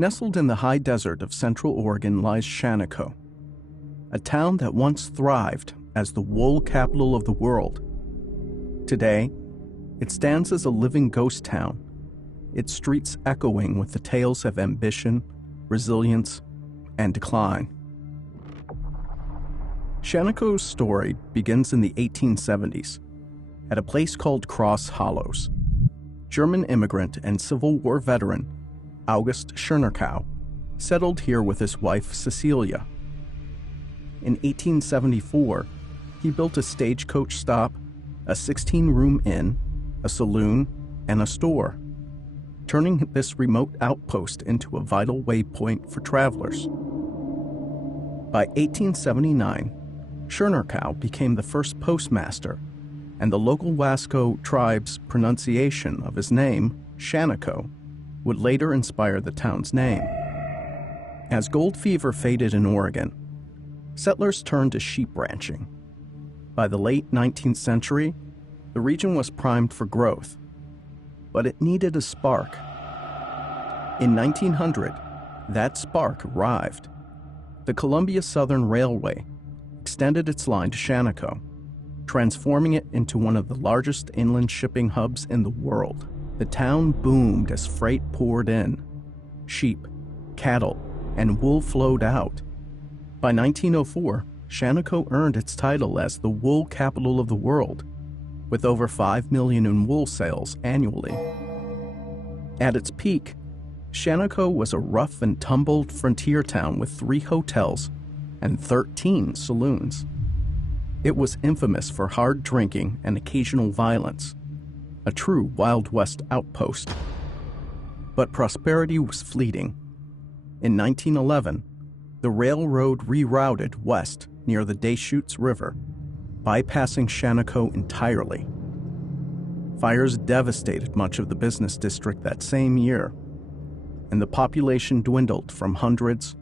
Nestled in the high desert of central Oregon lies Shaniko, a town that once thrived as the wool capital of the world. Today, it stands as a living ghost town, its streets echoing with the tales of ambition, resilience, and decline. Shaniko's story begins in the 1870s at a place called Cross Hollows. German immigrant and Civil War veteran August Schernerkow settled here with his wife Cecilia. In 1874, he built a stagecoach stop, a 16-room inn, a saloon, and a store, turning this remote outpost into a vital waypoint for travelers. By 1879, Schernerkow became the first postmaster, and the local Wasco tribe's pronunciation of his name, Shaniko, would later inspire the town's name. As gold fever faded in Oregon, settlers turned to sheep ranching. By the late 19th century, the region was primed for growth, but it needed a spark. In 1900, that spark arrived. The Columbia Southern Railway extended its line to Shaniko, transforming it into one of the largest inland shipping hubs in the world. The town boomed as freight poured in. Sheep, cattle, and wool flowed out. By 1904, Shaniko earned its title as the wool capital of the world, with over $5 million in wool sales annually. At its peak, Shaniko was a rough and tumbled frontier town with 3 hotels and 13 saloons. It was infamous for hard drinking and occasional violence, a true Wild West outpost. But prosperity was fleeting. In 1911, the railroad rerouted west near the Deschutes River, bypassing Shaniko entirely. Fires devastated much of the business district that same year, and the population dwindled from hundreds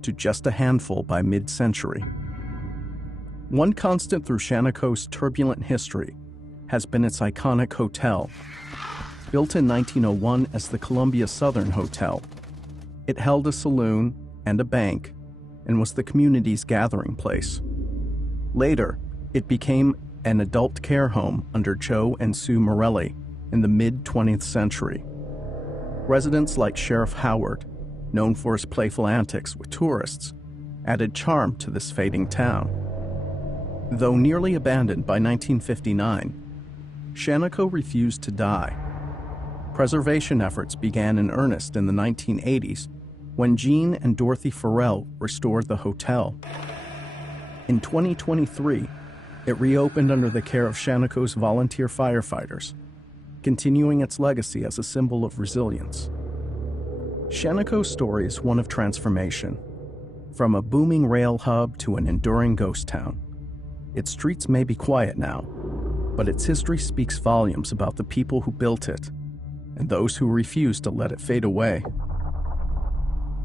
to just a handful by mid-century. One constant through Shaniko's turbulent history has been its iconic hotel. Built in 1901 as the Columbia Southern Hotel, it held a saloon and a bank and was the community's gathering place. Later, it became an adult care home under Joe and Sue Morelli in the mid-20th century. Residents like Sheriff Howard, known for his playful antics with tourists, added charm to this fading town. Though nearly abandoned by 1959, Shaniko refused to die. Preservation efforts began in earnest in the 1980s when Gene and Dorothy Farrell restored the hotel. In 2023, it reopened under the care of Shaniko's volunteer firefighters, continuing its legacy as a symbol of resilience. Shaniko's story is one of transformation. From a booming rail hub to an enduring ghost town, its streets may be quiet now, but its history speaks volumes about the people who built it and those who refused to let it fade away.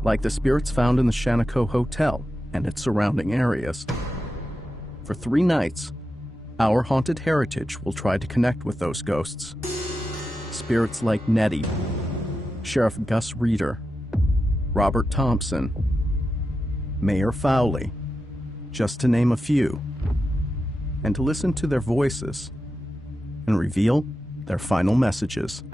Like the spirits found in the Shaniko Hotel and its surrounding areas. For 3 nights, our haunted heritage will try to connect with those ghosts. Spirits like Nettie, Sheriff Gus Reeder, Robert Thompson, Mayor Fowlie, just to name a few, and to listen to their voices and reveal their final messages.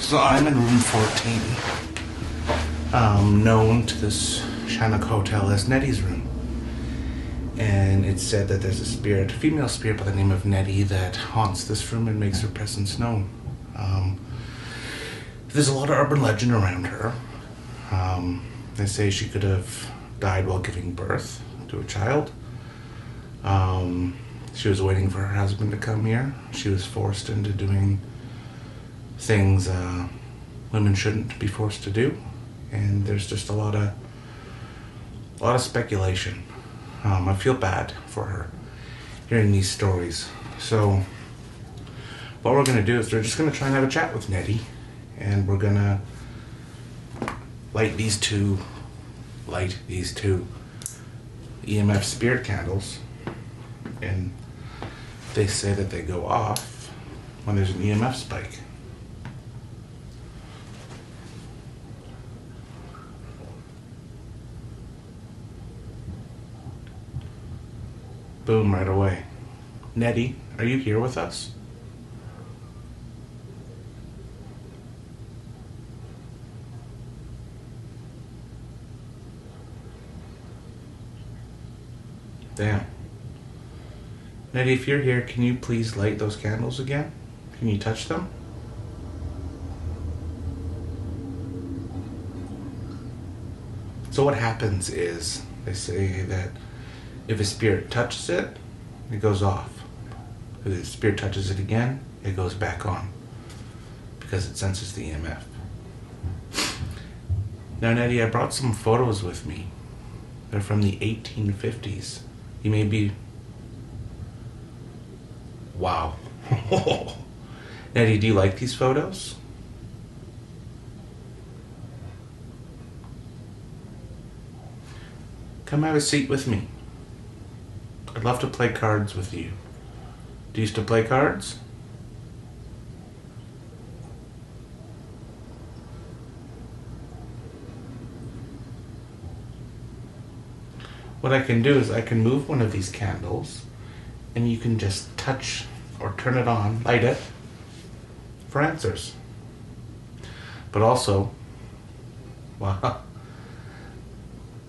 So I'm in room 14, known to this Shaniko Hotel as Nettie's room. And it's said that there's a spirit, a female spirit by the name of Nettie, that haunts this room and makes her presence known. There's a lot of urban legend around her. They say she could have died while giving birth to a child. She was waiting for her husband to come here. She was forced into doing things women shouldn't be forced to do, and there's just a lot of speculation. I feel bad for her hearing these stories. So what we're gonna do is we're just gonna try and have a chat with Nettie, and we're gonna light these two EMF spirit candles, and they say that they go off when there's an EMF spike. Boom, right away. Nettie, are you here with us? Damn. Nettie, if you're here, can you please light those candles again? Can you touch them? So what happens is, they say that if a spirit touches it, it goes off. If the spirit touches it again, it goes back on, because it senses the EMF. Now, Nettie, I brought some photos with me. They're from the 1850s. You may be... Wow. Nettie, do you like these photos? Come have a seat with me. I'd love to play cards with you. Do you used to play cards? What I can do is I can move one of these candles, and you can just touch or turn it on, light it, for answers. But also, wow,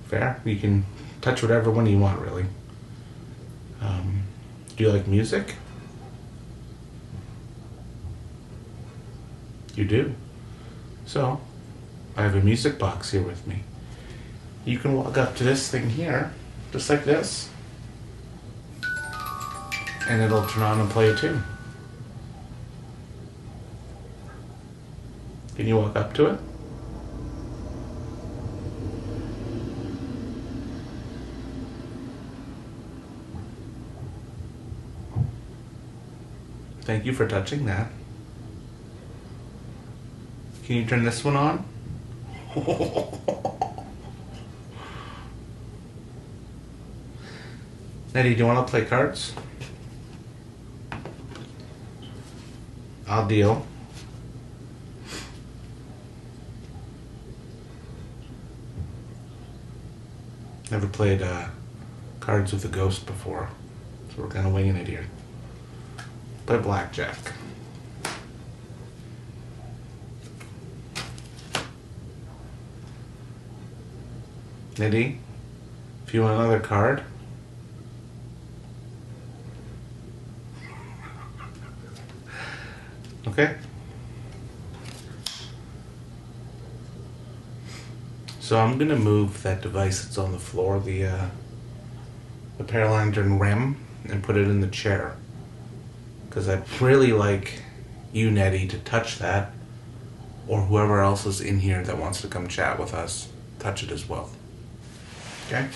fair, you can touch whatever one you want, really. Do you like music? You do? So, I have a music box here with me. You can walk up to this thing here, just like this, and it'll turn on and play a tune. Can you walk up to it? Thank you for touching that. Can you turn this one on? Nettie, do you want to play cards? I'll deal. Never played cards with a ghost before, so we're kind of winging it here. Play blackjack. Nettie, if you want another card. Okay. So I'm gonna move that device that's on the floor, the Paralantern REM, and put it in the chair. Because I'd really like you, Nettie, to touch that, or whoever else is in here that wants to come chat with us, touch it as well. Okay?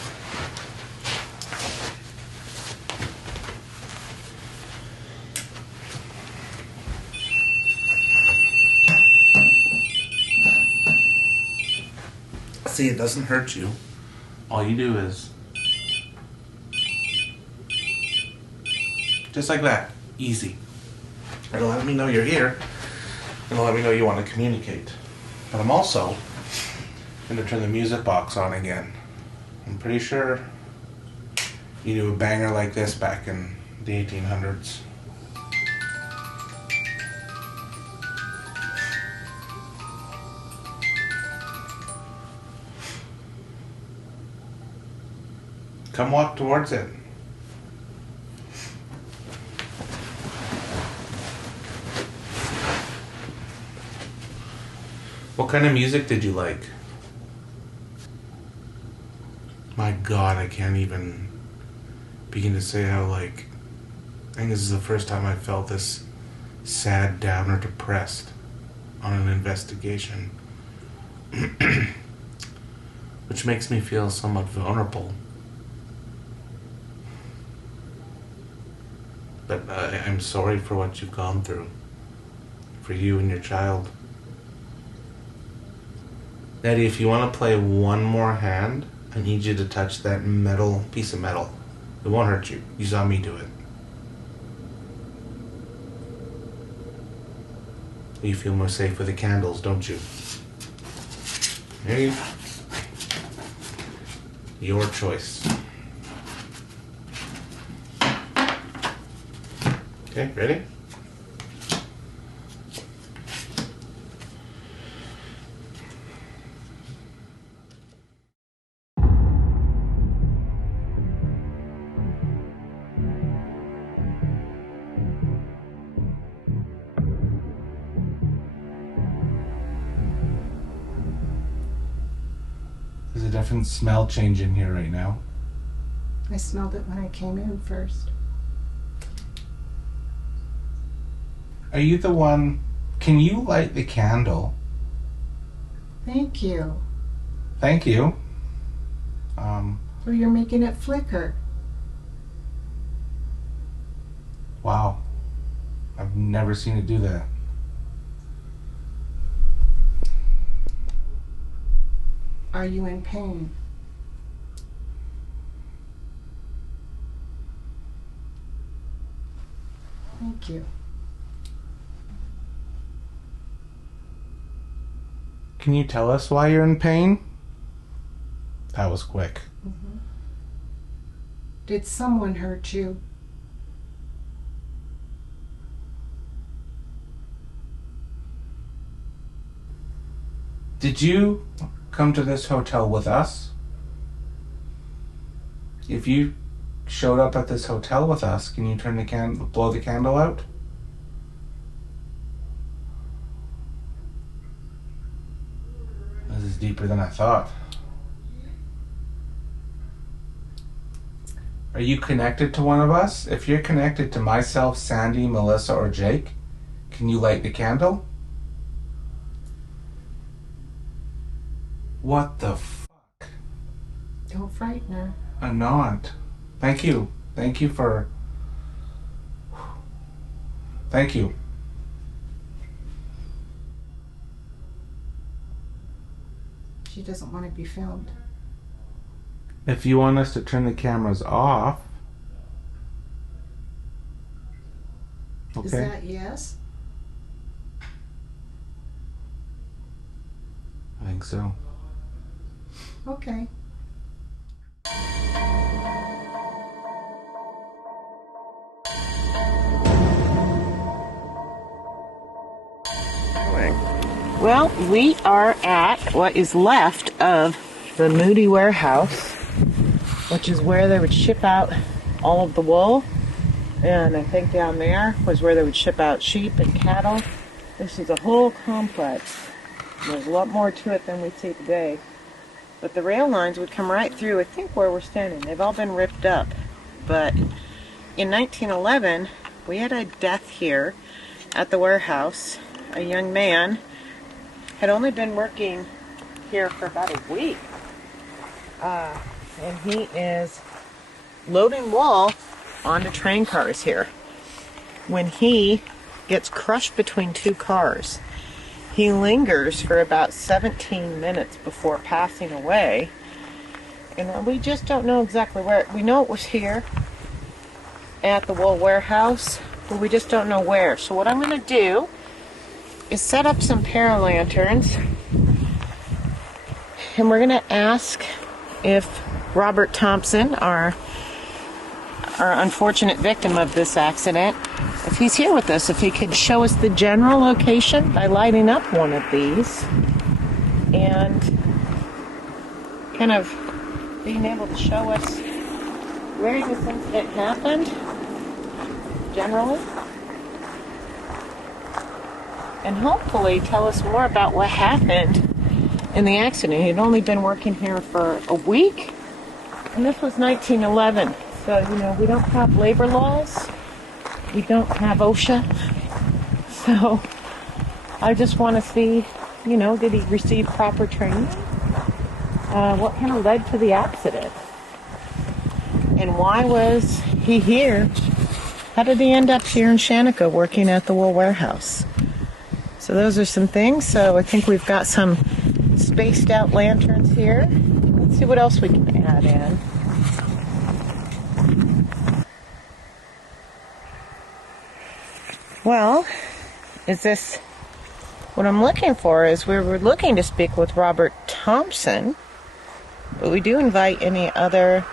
See, it doesn't hurt you. All you do is just like that. Easy. It'll let me know you're here. It'll let me know you want to communicate. But I'm also going to turn the music box on again. I'm pretty sure you knew a banger like this back in the 1800s. Come walk towards it. What kind of music did you like? My God, I can't even begin to say how, I think this is the first time I felt this sad, down, or depressed. on an investigation. Which makes me feel somewhat vulnerable. But I'm sorry for what you've gone through. For you and your child. Nettie, if you want to play one more hand, I need you to touch that piece of metal. It won't hurt you. You saw me do it. You feel more safe with the candles, don't you? There you go. Your choice. Okay, ready? There's a different smell change in here right now. I smelled it when I came in first. Are you the one? Can you light the candle? Thank you. Thank you. Well, you're making it flicker. Wow. I've never seen it do that. Are you in pain? Thank you. Can you tell us why you're in pain? That was quick. Mm-hmm. Did someone hurt you? Did you come to this hotel with us? If you showed up at this hotel with us, can you turn the blow the candle out? This is deeper than I thought. Are you connected to one of us? If you're connected to myself, Sandy, Melissa, or Jake, can you light the candle? What the fuck? Don't frighten her. I'm not. Thank you. Thank you for... Thank you. She doesn't want to be filmed. If you want us to turn the cameras off... Okay. Is that yes? I think so. Okay. Well, we are at what is left of the Moody warehouse, which is where they would ship out all of the wool. And I think down there was where they would ship out sheep and cattle. This is a whole complex. There's a lot more to it than we see today. But the rail lines would come right through, I think, where we're standing. They've all been ripped up. But in 1911, we had a death here at the warehouse. A young man had only been working here for about a week. And he is loading wool onto train cars here. When he gets crushed between two cars, he lingers for about 17 minutes before passing away. And we just don't know exactly where. We know it was here at the wool warehouse, but we just don't know where. So what I'm going to do is set up some paralanterns, and we're going to ask if Robert Thompson, our unfortunate victim of this accident, if he's here with us, if he could show us the general location by lighting up one of these and kind of being able to show us where this incident happened generally, and hopefully tell us more about what happened in the accident. He'd only been working here for a week, and this was 1911. So, we don't have labor laws. We don't have OSHA. So, I just want to see, did he receive proper training? What kind of led to the accident? And why was he here? How did he end up here in Shaniko working at the wool warehouse? So those are some things. So I think we've got some spaced out lanterns here. Let's see what else we can add in. Well, is this what I'm looking for? Is we were looking to speak with Robert Thompson, but we do invite any other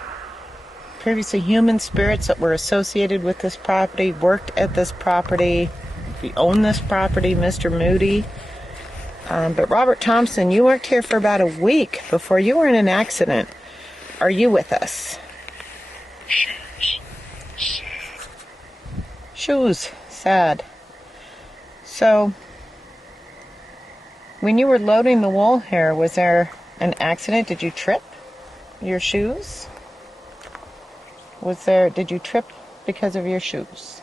previously human spirits that were associated with this property, worked at this property, if you own this property, Mr. Moody. But Robert Thompson, you worked here for about a week before you were in an accident. Are you with us? Shoes. Sad. So, when you were loading the wool here, was there an accident? Did you trip your shoes? Did you trip because of your shoes?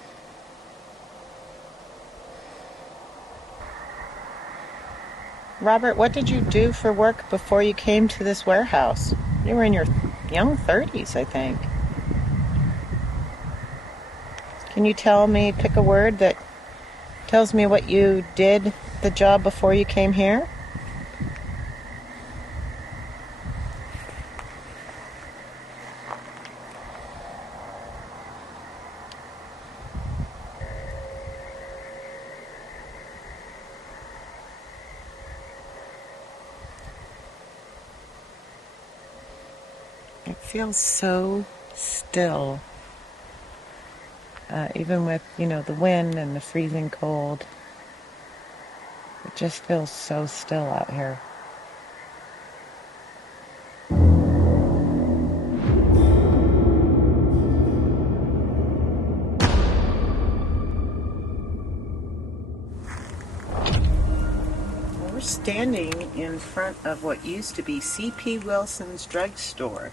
Robert, what did you do for work before you came to this warehouse? You were in your young 30s, I think. Can you pick a word that tells me what you did the job before you came here? It feels so still. Even with, the wind and the freezing cold. It just feels so still out here. We're standing in front of what used to be C.P. Wilson's drugstore,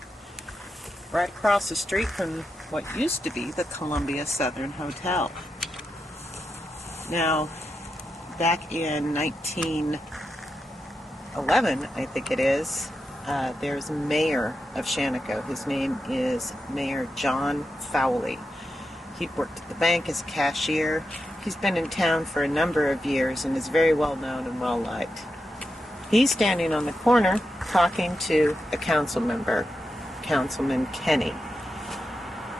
right across the street from what used to be the Columbia Southern Hotel. Now, back in 1911, I think it is, there's a mayor of Shaniko. His name is Mayor John Fowlie. He'd worked at the bank as a cashier. He's been in town for a number of years and is very well known and well liked. He's standing on the corner talking to a council member, Councilman Kenny,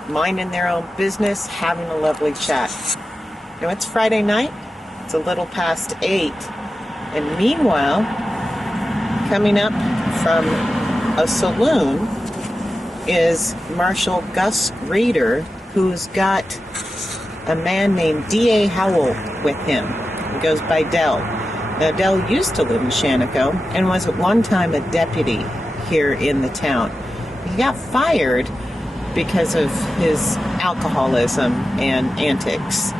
minding their own business, having a lovely chat. Now, it's Friday night. It's a little past 8. And meanwhile, coming up from a saloon is Marshal Gus Rader, who's got a man named D.A. Howell with him. He goes by Dell. Now, Dell used to live in Shaniko and was at one time a deputy here in the town. He got fired because of his alcoholism and antics.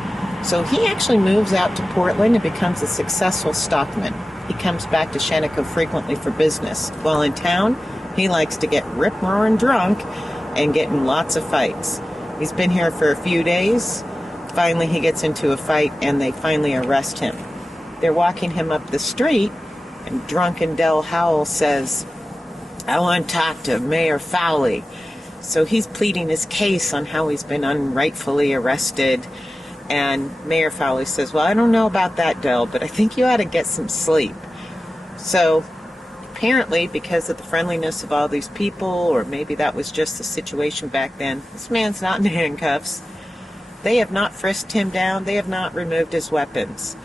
So he actually moves out to Portland and becomes a successful stockman. He comes back to Shaniko frequently for business. While in town, he likes to get rip-roaring drunk and get in lots of fights. He's been here for a few days. Finally, he gets into a fight and they finally arrest him. They're walking him up the street and drunken Dell Howell says, "I want to talk to Mayor Fowlie." So he's pleading his case on how he's been unrightfully arrested. And Mayor Fowlie says, "Well, I don't know about that, Dell, but I think you ought to get some sleep." So apparently, because of the friendliness of all these people, or maybe that was just the situation back then, this man's not in handcuffs. They have not frisked him down. They have not removed his weapons.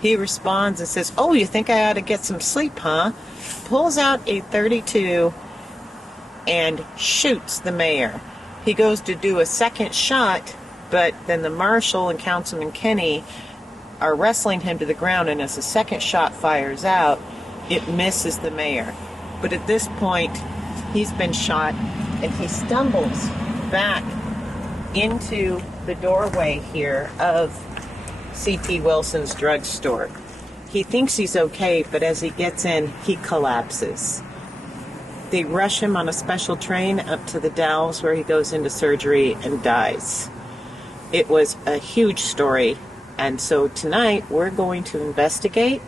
He responds and says, "Oh, you think I ought to get some sleep, huh?" Pulls out a .32 and shoots the mayor. He goes to do a second shot, but then the marshal and Councilman Kenny are wrestling him to the ground, and as the second shot fires out, it misses the mayor. But at this point, he's been shot, and he stumbles back into the doorway here of C.P. Wilson's drugstore. He thinks he's okay, but as he gets in, he collapses. They rush him on a special train up to the Dalles, where he goes into surgery and dies. It was a huge story And so tonight we're going to investigate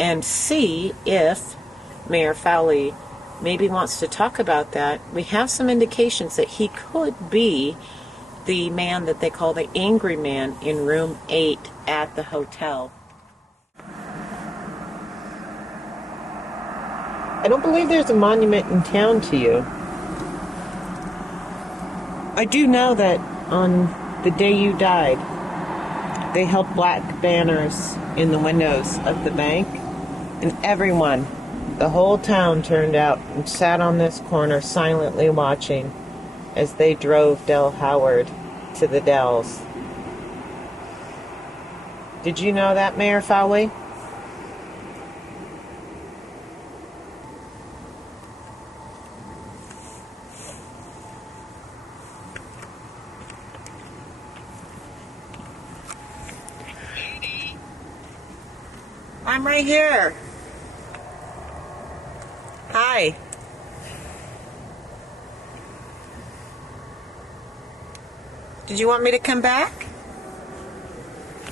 and see if Mayor Fowlie maybe wants to talk about that. We have some indications that he could be the man that they call the Angry Man in room 8 at the hotel. I don't believe there's a monument in town to you. I do know that on the day you died, they held black banners in the windows of the bank, and everyone, the whole town, turned out and sat on this corner silently watching as they drove Del Howard to the Dells. Did you know that, Mayor Fowlie? I'm right here. Hi. Did you want me to come back?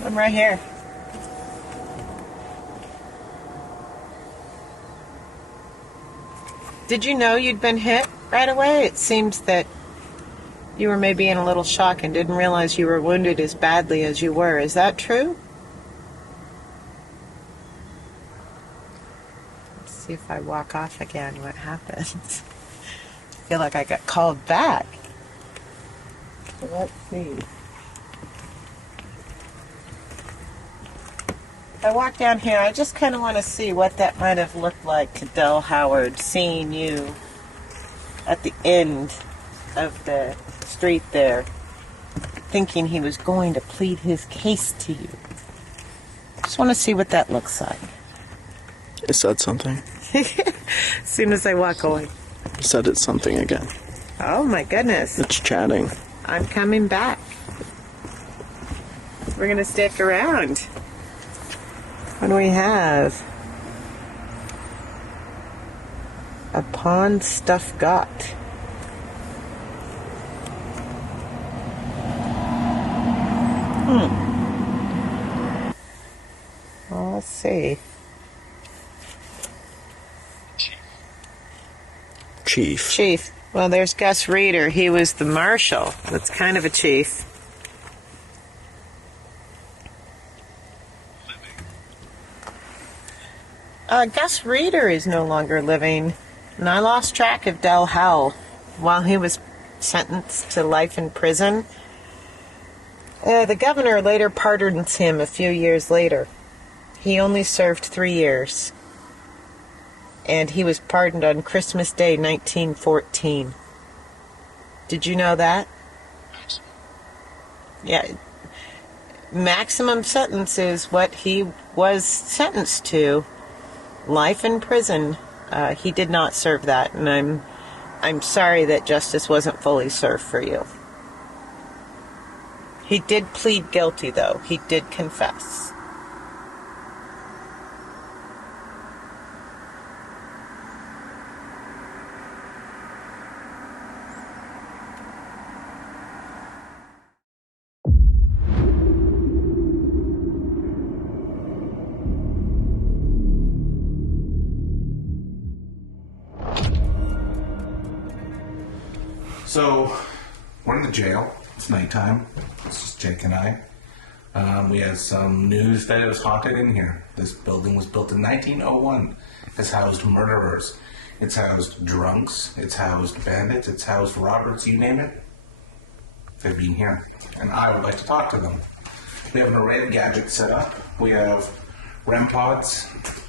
I'm right here. Did you know you'd been hit right away? It seems that you were maybe in a little shock and didn't realize you were wounded as badly as you were. Is that true? Let's see if I walk off again, what happens. I feel like I got called back. So let's see. If I walk down here, I just kind of want to see what that might have looked like to Del Howard, seeing you at the end of the street there, thinking he was going to plead his case to you. Just want to see what that looks like. I said something. As soon as I walk away. I said it's something again. Oh my goodness. It's chatting. I'm coming back. We're going to stick around. What do we have? A pawn stuffed got. Well, let's see. Chief. Well, there's Gus Reeder. He was the marshal. That's kind of a chief. Gus Reeder is no longer living, and I lost track of Del Howell while he was sentenced to life in prison. The governor later pardons him a few years later. He only served 3 years, and he was pardoned on Christmas Day, 1914. Did you know that? Yeah. Maximum sentence is what he was sentenced to. Life in prison. He did not serve that, and I'm sorry that justice wasn't fully served for you. He did plead guilty, though. He did confess. So, we're in the jail. It's nighttime. It's just Jake and I. We have some news that it was haunted in here. This building was built in 1901. It's housed murderers. It's housed drunks. It's housed bandits. It's housed robbers. You name it. They've been here. And I would like to talk to them. We have an array of gadgets set up. We have REM pods.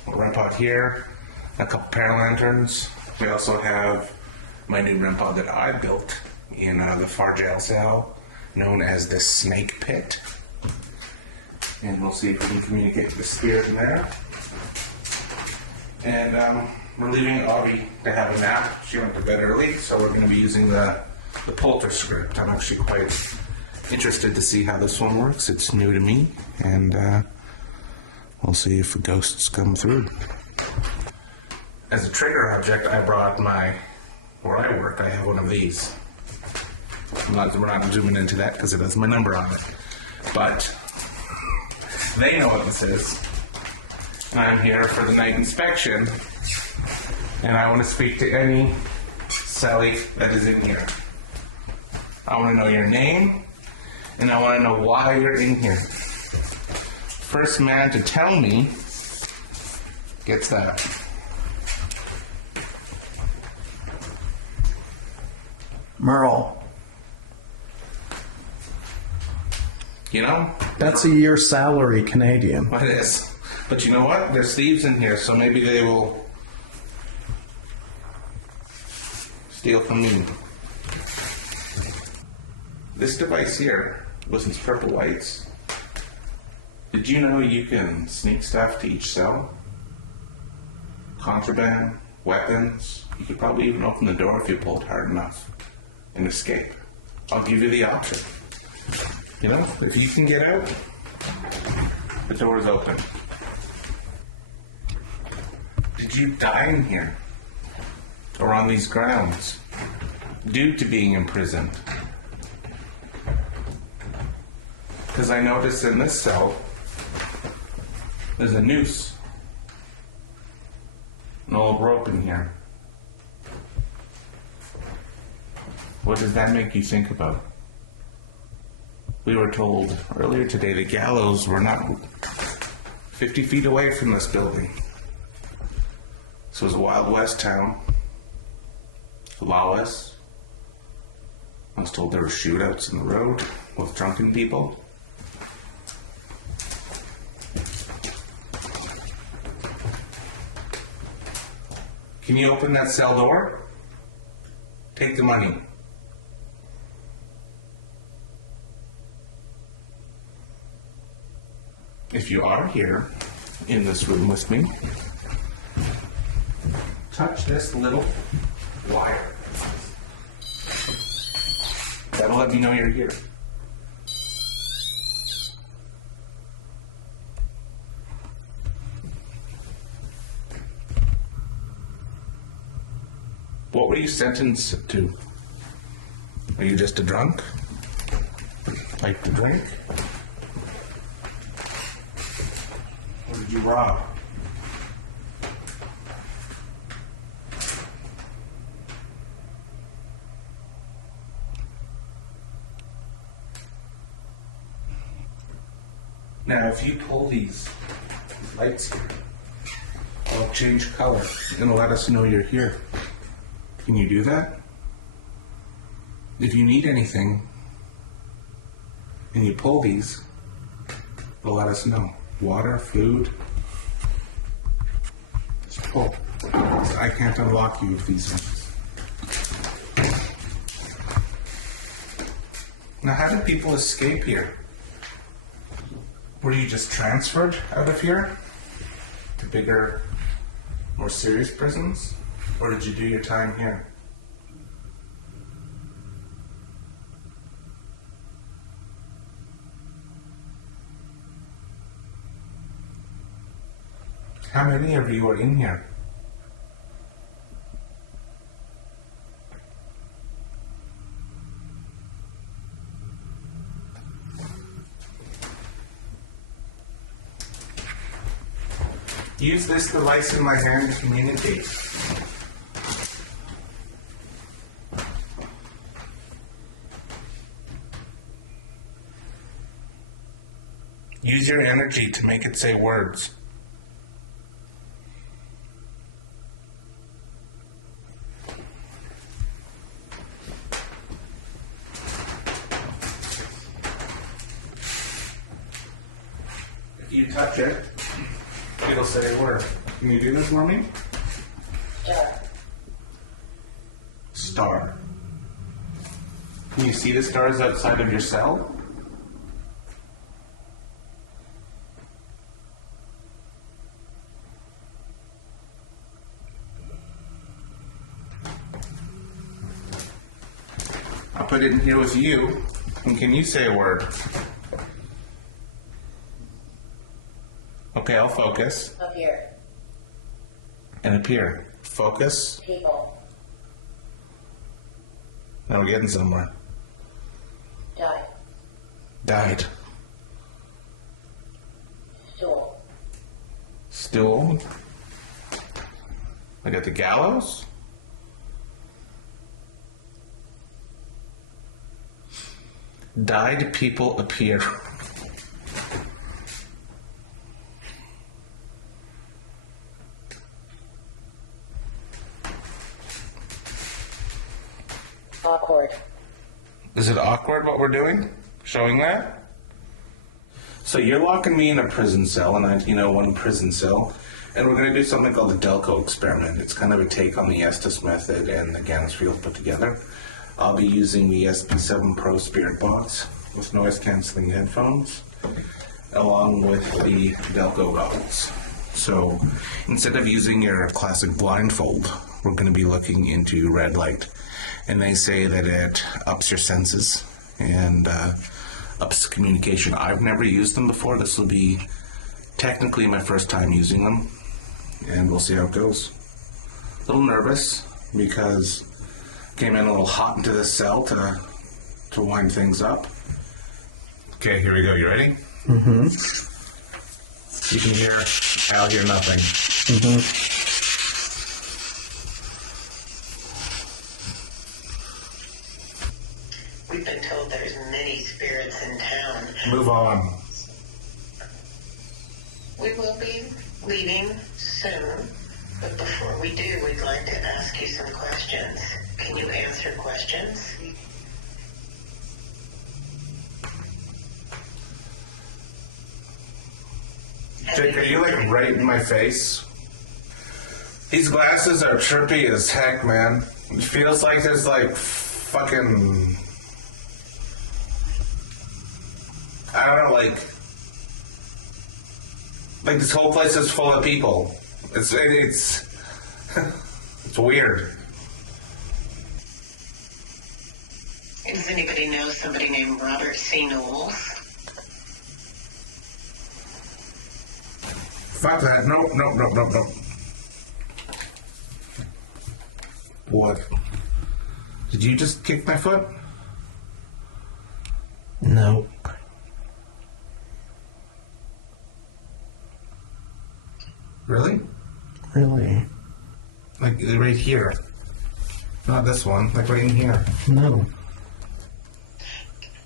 A REM pod here. A couple paralanterns. We also have my new REM pod that I built in the far jail cell, known as the Snake Pit. And we'll see if we can communicate with the spirit in there. And we're leaving Avi to have a nap. She went to bed early, so we're going to be using the Polter script. I'm actually quite interested to see how this one works. It's new to me, and we'll see if the ghosts come through. As a trigger object, I brought where I work, I have one of these. We're not zooming into that because it has my number on it. But They know what this is. And I'm here for the night inspection. And I want to speak to any Sally that is in here. I want to know your name, and I want to know why you're in here. First man to tell me gets that. Merle. You know? That's a year's salary Canadian. It is. But you know what? There's thieves in here, so maybe they will steal from me. This device here was in purple lights. Did you know you can sneak stuff to each cell? Contraband, weapons. You could probably even open the door if you pulled hard enough and escape. I'll give you the option. You know, if you can get out, the door's open. Did you die in here? Or on these grounds? Due to being imprisoned? Because I noticed in this cell, there's a noose. An old rope in here. What does that make you think about? We were told earlier today the gallows were not 50 feet away from this building. This was a Wild West town. Lawless. I was told there were shootouts in the road with drunken people. Can you open that cell door? Take the money. If you are here in this room with me, touch this little wire. That'll let me know you're here. What were you sentenced to? Are you just a drunk? Like to drink? Or did you rob? Now, if you pull these lights here, they'll change color and let us know you're here. Can you do that? If you need anything and you pull these, they'll let us know. Water, food. Just pull. I can't unlock you with these ones. Now, how did people escape here? Were you just transferred out of here to bigger, more serious prisons? Or did you do your time here? How many of you are in here? Use this device in my hand to communicate. Use your energy to make it say words. If you touch it, it'll say a word. Can you do this for me? Star. Star. Can you see the stars outside of your cell? I'll put it in here with you. And can you say a word? Okay, I'll focus. Appear. And appear. Focus. People. Now we're getting somewhere. Die. Died. stool. I got the gallows. Died people appear. Awkward. Is it awkward what we're doing? Showing that? So you're locking me in a prison cell, a 1901 prison cell, and we're going to do something called the Delco experiment. It's kind of a take on the Estes method and the Gannisfield put together. I'll be using the SP7 Pro Spirit Box with noise-canceling headphones, along with the Delco goggles. So instead of using your classic blindfold, we're going to be looking into red light. And they say that it ups your senses and ups communication. I've never used them before. This will be technically my first time using them, and we'll see how it goes. A little nervous because I came in a little hot into this cell to wind things up. Okay, here we go. You ready? Mm-hmm. You can hear, I'll hear nothing. Mm-hmm. We've been told there's many spirits in town. Move on. We will be leaving soon, but before we do, we'd like to ask you some questions. Can you answer questions? Jake, are you like right in my face? These glasses are trippy as heck, man. It feels like there's like fucking... I don't know, like this whole place is full of people. It's it's weird. Does anybody know somebody named Robert C. Knowles? Fuck that. Nope. What? Did you just kick my foot? No. Really? Really? Like right here. Not this one. Like right in here. No.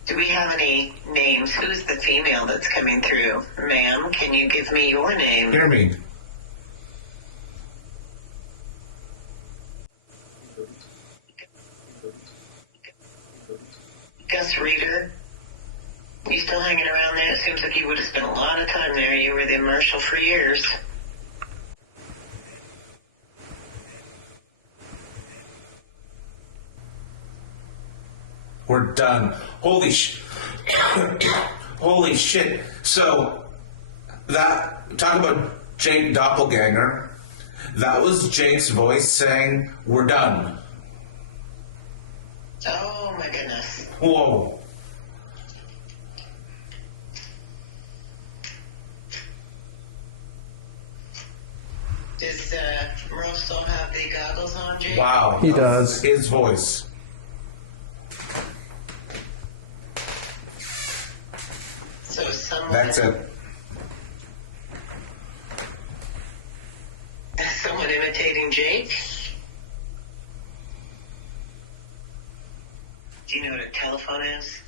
Do we have any names? Who's the female that's coming through? Ma'am, can you give me your name? Hear me. Gus Reeder? You still hanging around there? It seems like you would have spent a lot of time there. You were the marshal for years. We're done. Holy shit. So, talk about Jake Doppelganger. That was Jake's voice saying, we're done. Oh my goodness. Whoa. Does Merle still have the goggles on, Jake? Wow. He does. His voice. So someone... That's it. Someone imitating Jake? Do you know what a telephone is?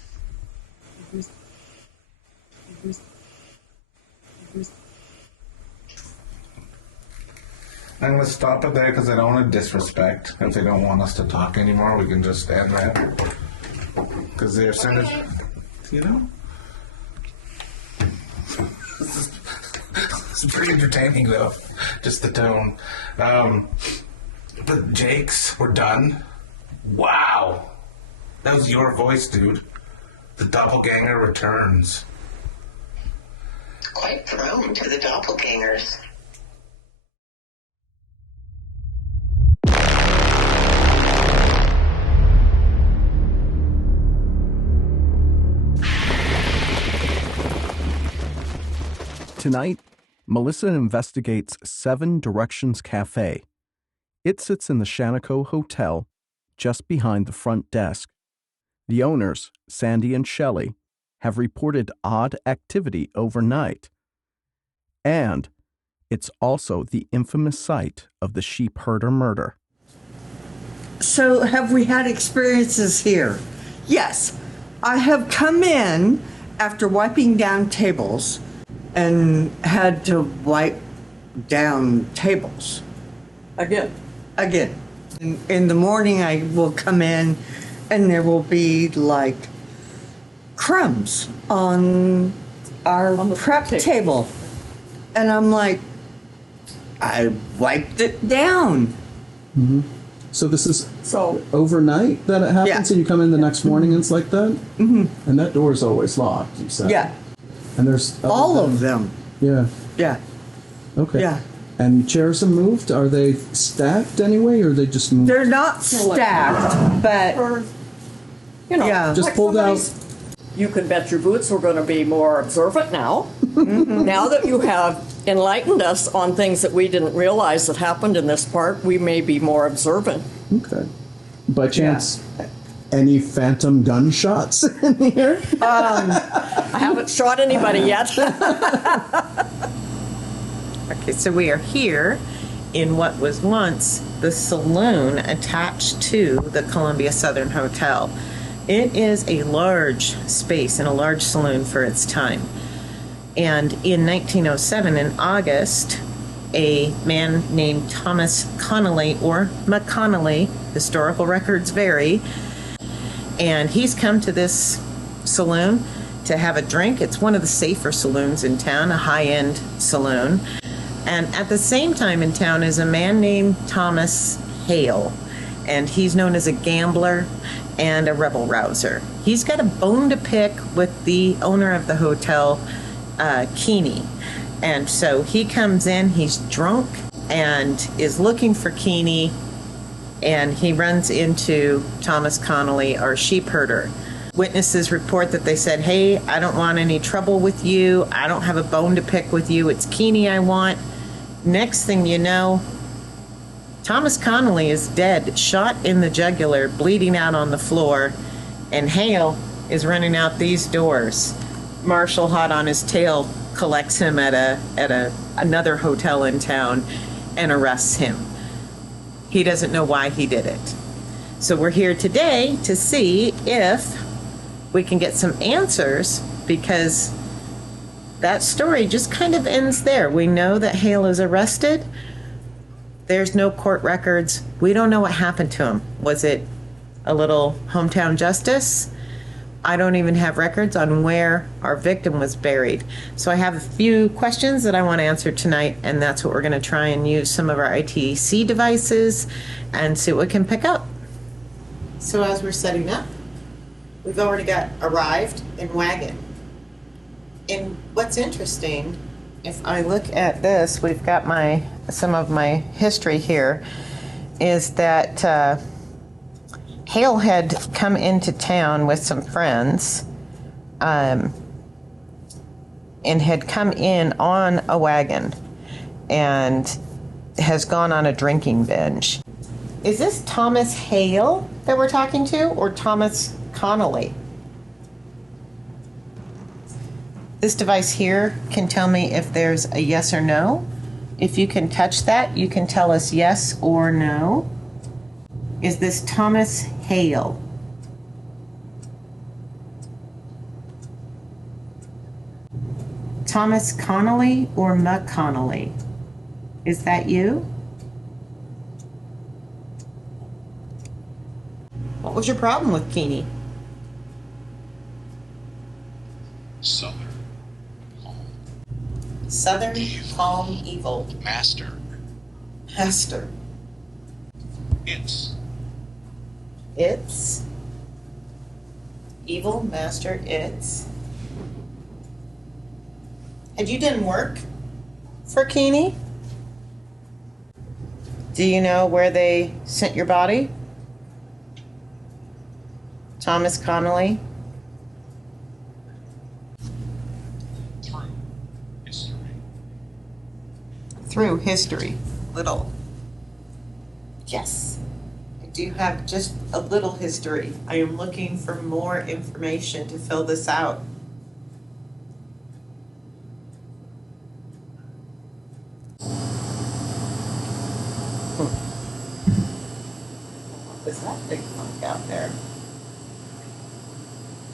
I'm going to stop it there because I don't want to disrespect. If they don't want us to talk anymore, we can just end that. Because they're sort of, you know? It's pretty entertaining, though. Just the tone. But Jake's, we're done. Wow. That was your voice, dude. The doppelganger returns. Quite prone to the doppelgangers. Tonight, Melissa investigates 7 Directions Cafe. It sits in the Shaniko Hotel, just behind the front desk. The owners, Sandy and Shelley, have reported odd activity overnight. And It's also the infamous site of the Sheepherder murder. So have we had experiences here? Yes. I have come in after wiping down tables and had to wipe down tables. Again. In the morning, I will come in and there will be like crumbs on our prep table. And I'm like, I wiped it down. Mm-hmm. So this is overnight that it happens, Yeah. and you come in the next morning and it's like that? Mm-hmm. And that door is always locked, you said? Yeah. And there's... All of them. Yeah. Yeah. Okay. Yeah. And chairs are moved? Are they stacked anyway, or are they just moved? They're not stacked, but You know, Yeah. Just like pulled out... somebody's- You can bet your boots we're going to be more observant now. Now that you have enlightened us on things that we didn't realize that happened in this part, we may be more observant. Okay. By chance, any phantom gunshots in here? I haven't shot anybody yet. Okay, so we are here in what was once the Saloon attached to the Columbia Southern Hotel. It is a large space and a large saloon for its time. And in 1907, in August, a man named Thomas Connelly, or McConnelly, historical records vary, and he's come to this saloon to have a drink. It's one of the safer saloons in town, a high-end saloon. And at the same time in town is a man named Thomas Hale, and he's known as a gambler and a rebel rouser. He's got a bone to pick with the owner of the hotel, Keeney. And so he comes in, he's drunk, and is looking for Keeney, and he runs into Thomas Connelly, our sheepherder. Witnesses report that they said, hey, I don't want any trouble with you. I don't have a bone to pick with you. It's Keeney I want. Next thing you know, Thomas Connelly is dead, shot in the jugular, bleeding out on the floor, and Hale is running out these doors. Marshal, hot on his tail, collects him at another hotel in town and arrests him. He doesn't know why he did it. So we're here today to see if we can get some answers, because that story just kind of ends there. We know that Hale is arrested. There's no court records. We don't know what happened to him. Was it a little hometown justice? I don't even have records on where our victim was buried. So I have a few questions that I want to answer tonight, and that's what we're going to try and use some of our ITC devices and see what we can pick up. So as we're setting up, we've already got arrived in wagon. And what's interesting, if I look at this, we've got some of my history here, is that Hale had come into town with some friends and had come in on a wagon and has gone on a drinking binge. Is this Thomas Hale that we're talking to, or Thomas Connelly? This device here can tell me if there's a yes or no. If you can touch that, you can tell us yes or no. Is this Thomas Hale? Thomas Connelly or McConnelly? Is that you? What was your problem with Keeney? Southern Calm, evil. Master. It's evil, master, it's. Had you done work for Keeney? Do you know where they sent your body? Thomas Connelly? Through history. Little. Yes. I do have just a little history. I am looking for more information to fill this out. is that big hunk out there?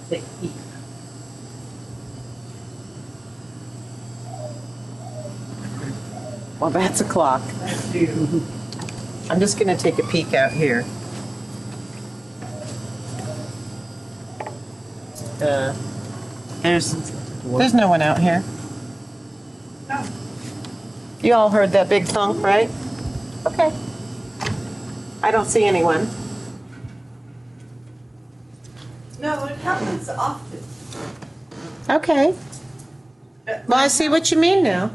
Take a peek. Well, that's a clock. I'm just going to take a peek out here. There's no one out here. No. You all heard that big thunk, right? Okay. I don't see anyone. No, it happens often. Okay. Well, I see what you mean now.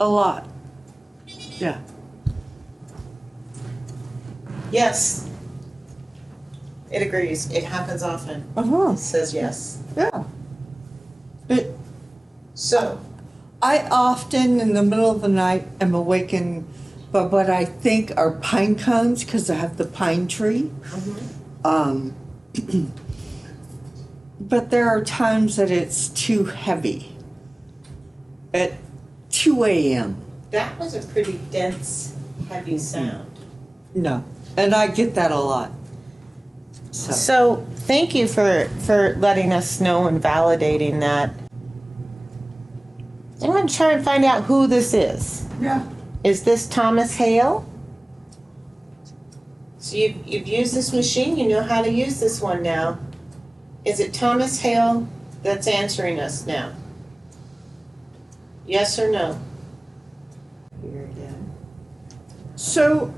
A lot. Yeah. Yes. It agrees. It happens often. Uh-huh. It says yes. Yeah. So, I often, in the middle of the night, am awakened by what I think are pine cones because I have the pine tree. But there are times that it's too heavy. At 2 a.m. that was a pretty dense, heavy sound. No. And I get that a lot. So thank you for letting us know and validating that. I'm going to try and find out who this is. Yeah. Is this Thomas Hale? So you've used this machine. You know how to use this one now. Is it Thomas Hale that's answering us now? Yes or no? Here again. So,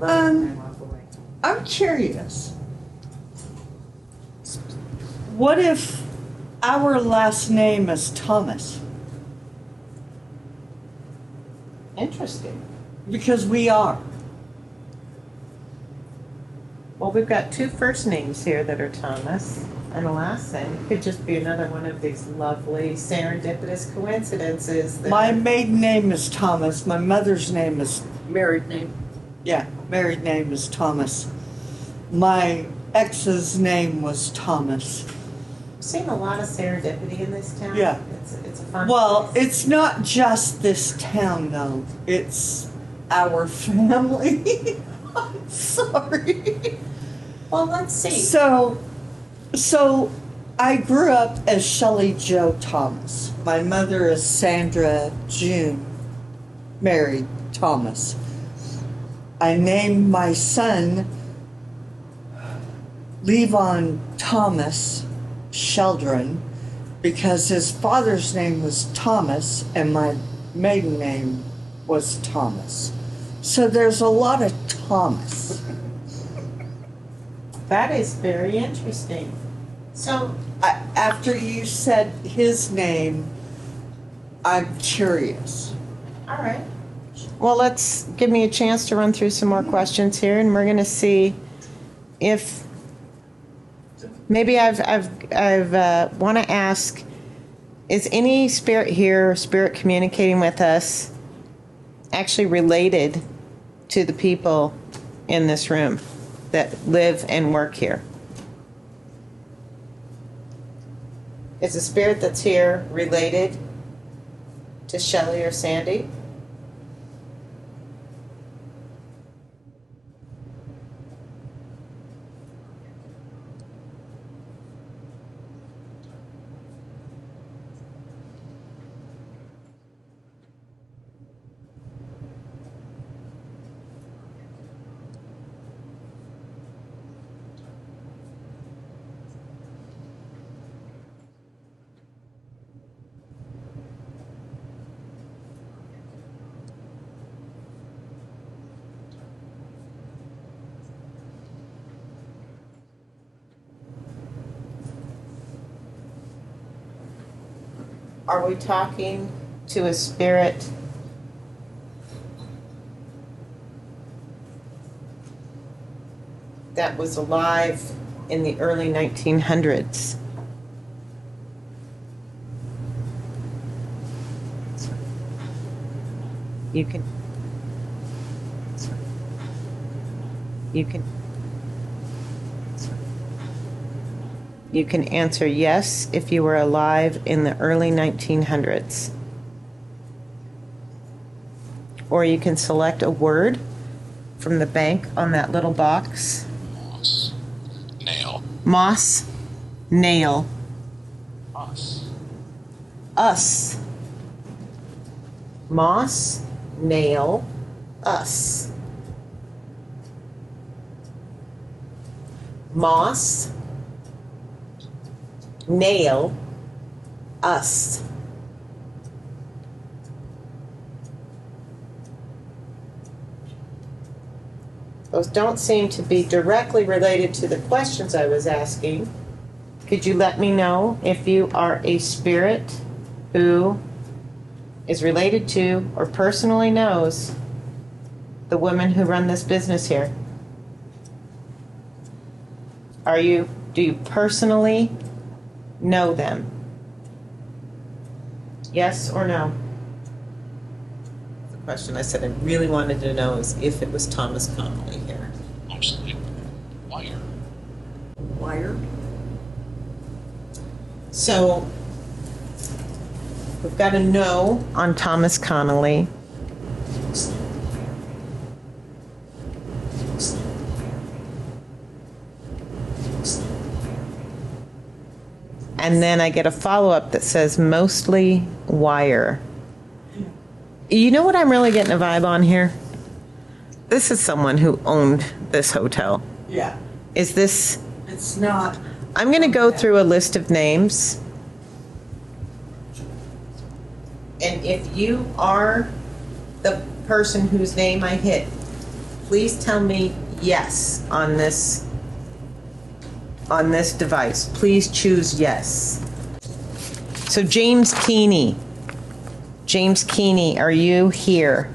I'm curious. What if our last name is Thomas? Interesting. Because we are. Well, we've got two first names here that are Thomas, and a last name. It could just be another one of these lovely serendipitous coincidences. My maiden name is Thomas. My mother's name is... Married name. Yeah, married name is Thomas. My ex's name was Thomas. I've seen a lot of serendipity in this town. Yeah. It's a fun Well, place. it's not just this town, though. It's our family. I'm sorry. Well, let's see. So I grew up as Shelley Jo Thomas. My mother is Sandra June, married Thomas. I named my son Levon Thomas Sheldron because his father's name was Thomas and my maiden name was Thomas. So there's a lot of Thomas. That is very interesting. So, After you said his name, I'm curious. all right. Well, let's give me a chance to run through some more questions here, and we're going to see if maybe I've want to ask: is any spirit here, spirit communicating with us, actually related to the people in this room that live and work here? Is the spirit that's here related to Shelley or Sandy? Are we talking to a spirit that was alive in the early 1900s? You can answer yes if you were alive in the early 1900s. Or you can select a word from the bank on that little box. Moss. Moss, nail, Us. us. Moss, nail, us. Moss, nail, us. Those don't seem to be directly related to the questions I was asking. Could you let me know if you are a spirit who is related to or personally knows the women who run this business here? Do you personally know them? Yes or no? The question I said I really wanted to know is if it was Thomas Connelly here. Mostly wire. Wire? So we've got a no on Thomas Connelly. And then I get a follow-up that says mostly wire. You know what I'm really getting a vibe on here? This is someone who owned this hotel. Yeah. Is this... It's not. I'm going to go through a list of names. And if you are the person whose name I hit, please tell me yes on this device. Please choose yes. So James Keeney. James Keeney, are you here?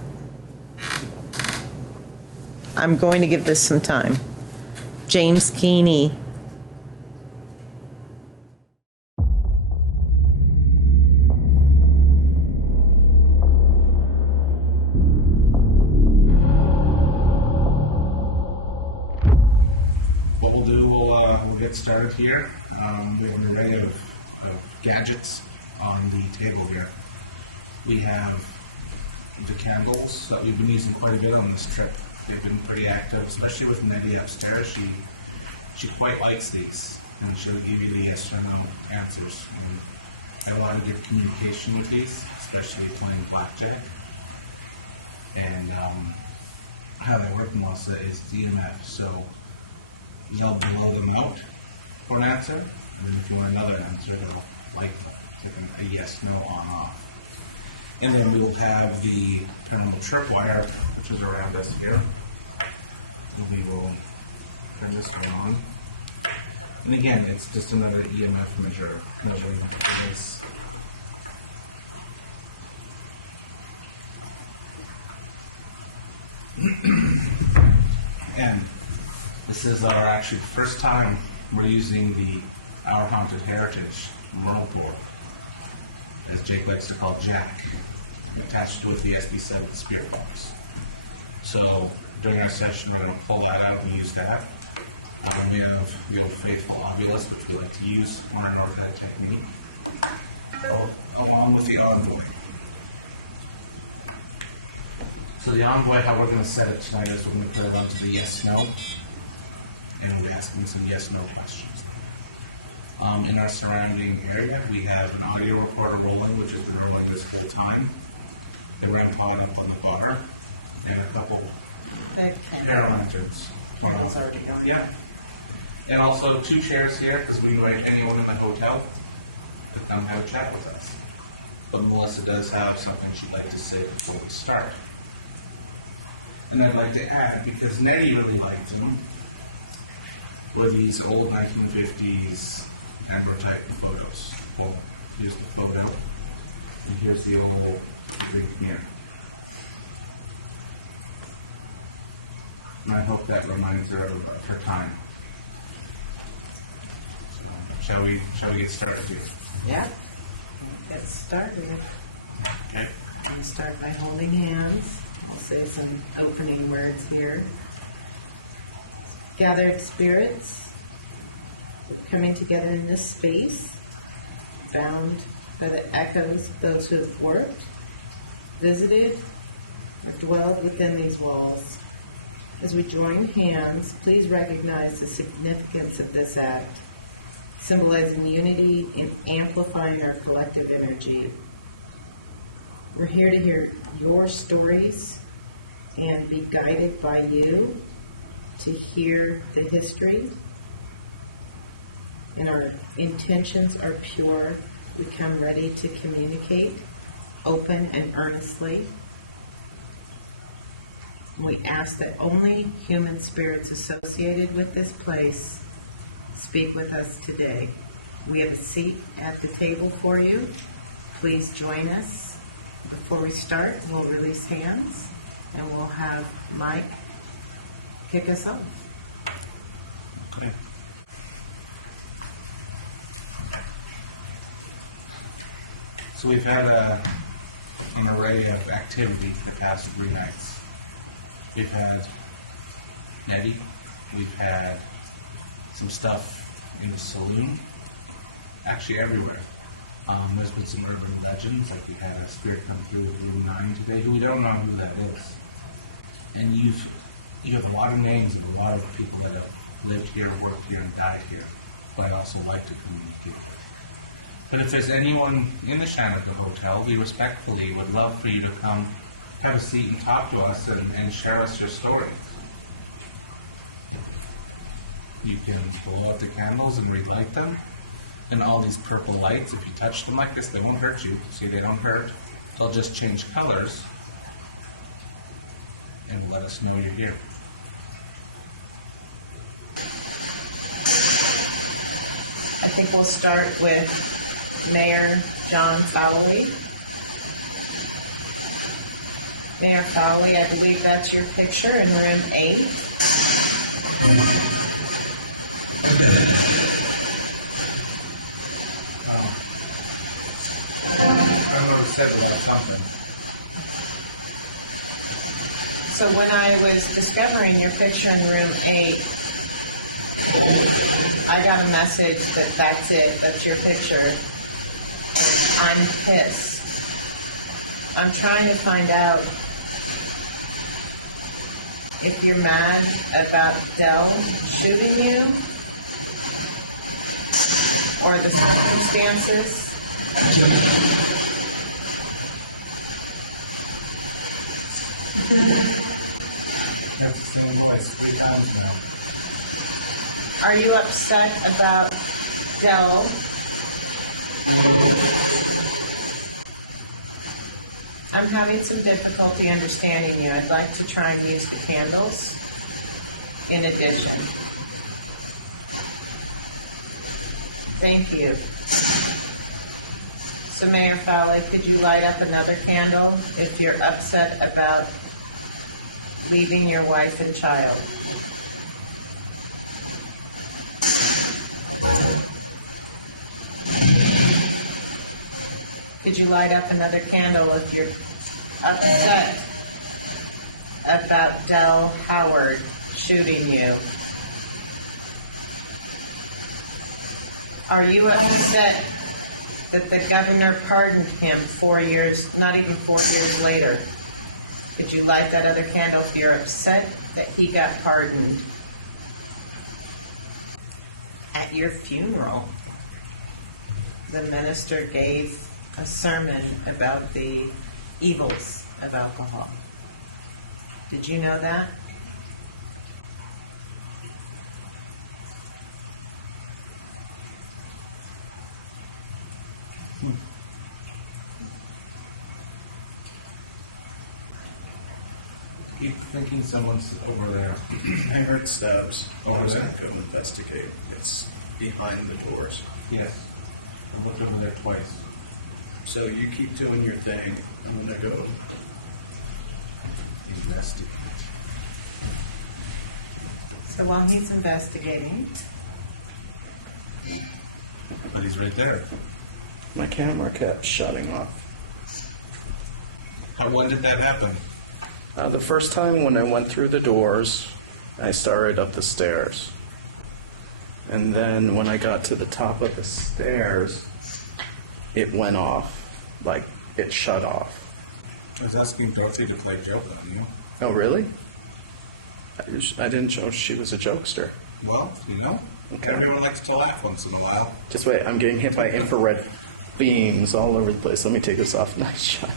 I'm going to give this some time. James Keeney. What we'll do, we'll get started here. We have an array of gadgets on the table here. We have the candles that we've been using quite a bit on this trip. They've been pretty active, especially with Nettie upstairs. She quite likes these, and she'll give you the yes or no answers. And I have a lot of good communication with these, especially playing blackjack. And how they work mostly is DMF. So they'll blow them out for an answer, and then if you want another answer, they'll like a yes, no, on, off. And then we will have the paranormal tripwire, which is around us here. And we will turn this on. And again, it's just another EMF measure. And this is our actually first time we're using our Haunted Heritage whirlpool, as Jake likes to call Jack, attached with the SB7 spirit box. So during our session, we're going to pull that out and use that. We have the old faithful obelisk, which we like to use on our North Head technique, along with the envoy. So the envoy, how we're going to set it tonight is we're going to put it onto the yes/no, and we're asking some yes/no questions. In our surrounding area, we have an audio recorder rolling, which has been rolling this whole time. The REM pod up on the bar, and a couple air lanterns. Yeah. And also 2 chairs here, because we invite anyone in the hotel to come have a chat with us. But Melissa does have something she'd like to say before we start. And I'd like to add, because Nettie really liked them, were these old 1950s type of photos. We'll use the photo. And here's the old green mirror. And I hope that reminds her of her time. So, shall we get started here? Yeah. Get started. Okay. I'll start by holding hands. I'll say some opening words here. Gathered spirits coming together in this space, bound by the echoes of those who have worked, visited, or dwelled within these walls. As we join hands, please recognize the significance of this act, symbolizing unity and amplifying our collective energy. We're here to hear your stories and be guided by you to hear the history. And our intentions are pure. We come ready to communicate, open and earnestly. We ask that only human spirits associated with this place speak with us today. We have a seat at the table for you. Please join us. Before we start, we'll release hands and we'll have Mike kick us off. Okay. So we've had an array of activity for the past 3 nights. We've had Nettie, we've had some stuff in the saloon, actually everywhere. There's been some urban legends, like we had a spirit come through with Room 9 today, who we don't know who that is. And you have a lot of names of a lot of people that have lived here, worked here, and died here, but I also like to communicate with. But if there's anyone in the Shaniko Hotel, we respectfully would love for you to come have a seat and talk to us and share us your stories. You can blow out the candles and relight them. And all these purple lights, if you touch them like this, they won't hurt you. See, they don't hurt. They'll just change colors and let us know you're here. I think we'll start with Mayor John Fowlie. Mayor Fowlie, I believe that's your picture in room 8. So when I was discovering your picture in room 8, I got a message that that's it, that's your picture. I'm pissed. I'm trying to find out if you're mad about Dell shooting you or the circumstances. Are you upset about Dell? I'm having some difficulty understanding you. I'd like to try and use the candles in addition. Thank you. So Mayor Fowlie, could you light up another candle if you're upset about leaving your wife and child? Could you light up another candle if you're upset about Del Howard shooting you? Are you upset that the governor pardoned him 4 years, not even 4 years later? Could you light that other candle if you're upset that he got pardoned? At your funeral, the minister gave a sermon about the evils of alcohol. Did you know that? Keep thinking someone's over there. I heard steps. Over there? Go investigate. It's behind the doors. Yes. I looked over there twice. So you keep doing your thing. I'm gonna go Investigate. So while he's investigating, But he's right there. My camera kept shutting off. When did that happen? The first time when I went through the doors, I started up the stairs. And then when I got to the top of the stairs, it went off, like it shut off. I was asking Dorothy to play joke on you. Oh, really? I didn't know she was a jokester. Well, you know, Okay. everyone likes to laugh once in a while. Just wait, I'm getting hit by infrared beams all over the place. Let me take this off. Nice shot.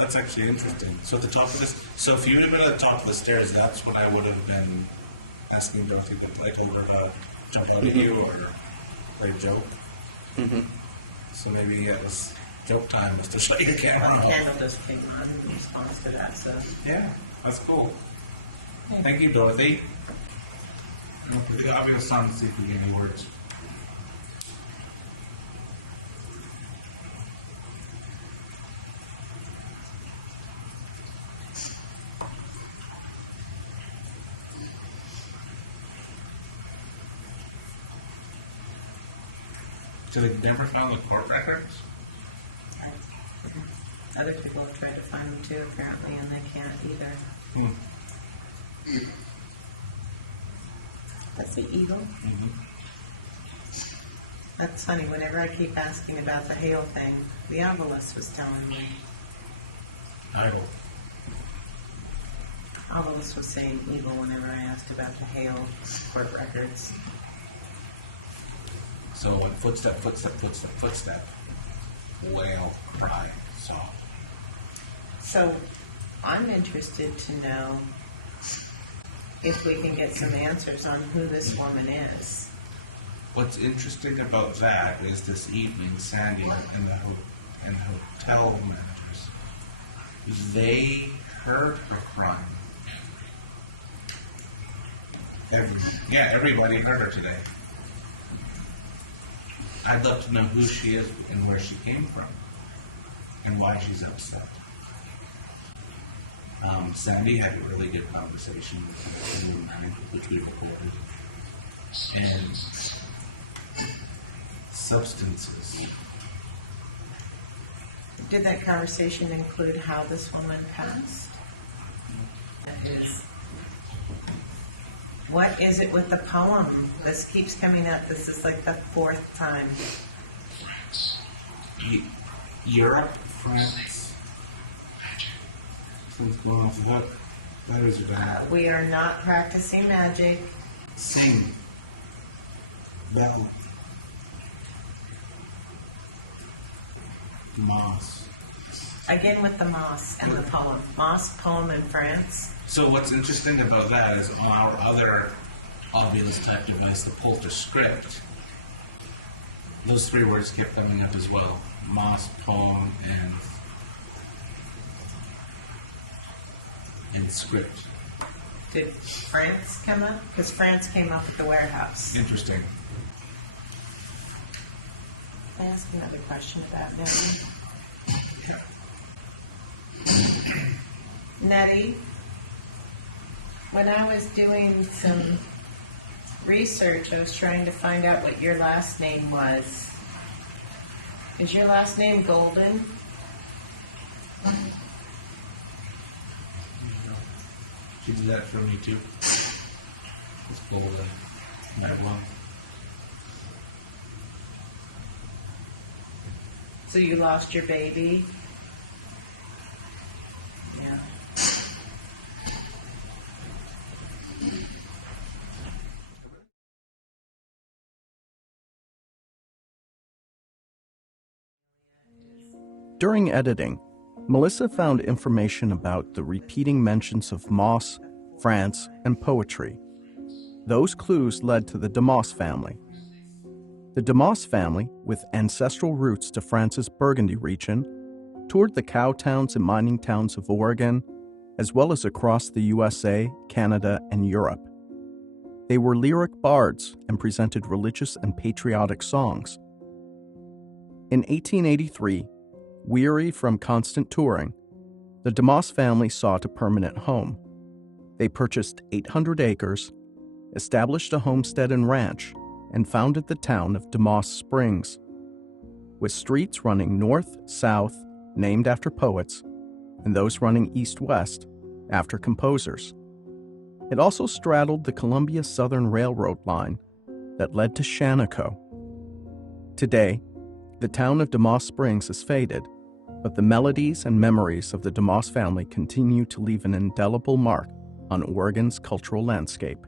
That's actually interesting. So at the top of this, so if you would have been at the top of the stairs, that's what I would have been asking Dorothy to play over to jump out at you or play a joke. Mm-hmm. So maybe it was joke time, was to shut your camera off. Candle just came on in response to that, so. Yeah, that's cool. Thank you, Dorothy. We'll put the obvious on to see if we get any words. So they've never found the court records? Other people have tried to find them too, apparently, and they can't either. That's the eagle. That's funny, whenever I keep asking about the hail thing, the obelisk was telling me. Idol. Obelisk was saying eagle whenever I asked about the hail court records. So like footstep, footstep, footstep, footstep. Whale cry song. So I'm interested to know if we can get some answers on who this woman is. What's interesting about that is this evening, Sandy and the hotel managers, they heard her crying. Everybody heard her today. I'd love to know who she is and where she came from and why she's upset. Sandy had a really good conversation with me, which we recorded. And substances. Did that conversation include how this woman passed? That is. What is it with the poem? This keeps coming up. This is like the fourth time. Europe, France. Something's going off of that. That is bad. We are not practicing magic. Sing. Bell. Moss. Again with the moss and the poem. Moss, poem in France. So what's interesting about that is on our other obelisk type device, the polterscript, those three words kept coming up as well. Moss, poem, and script. Did France come up? Because France came up with the warehouse. Interesting. Can I ask another question about Nettie? Nettie, when I was doing some research, I was trying to find out what your last name was. Is your last name Golden? She did that for me too. It's golden. My mom. So you lost your baby? Yeah. During editing, Melissa found information about the repeating mentions of moss, France, and poetry. Those clues led to the DeMoss family. The DeMoss family, with ancestral roots to France's Burgundy region, toured the cow towns and mining towns of Oregon, as well as across the USA, Canada, and Europe. They were lyric bards and presented religious and patriotic songs. In 1883, weary from constant touring, the DeMoss family sought a permanent home. They purchased 800 acres, established a homestead and ranch, and founded the town of DeMoss Springs, with streets running north-south named after poets, and those running east-west after composers. It also straddled the Columbia Southern Railroad line that led to Shaniko. Today, the town of DeMoss Springs is faded, but the melodies and memories of the DeMoss family continue to leave an indelible mark on Oregon's cultural landscape.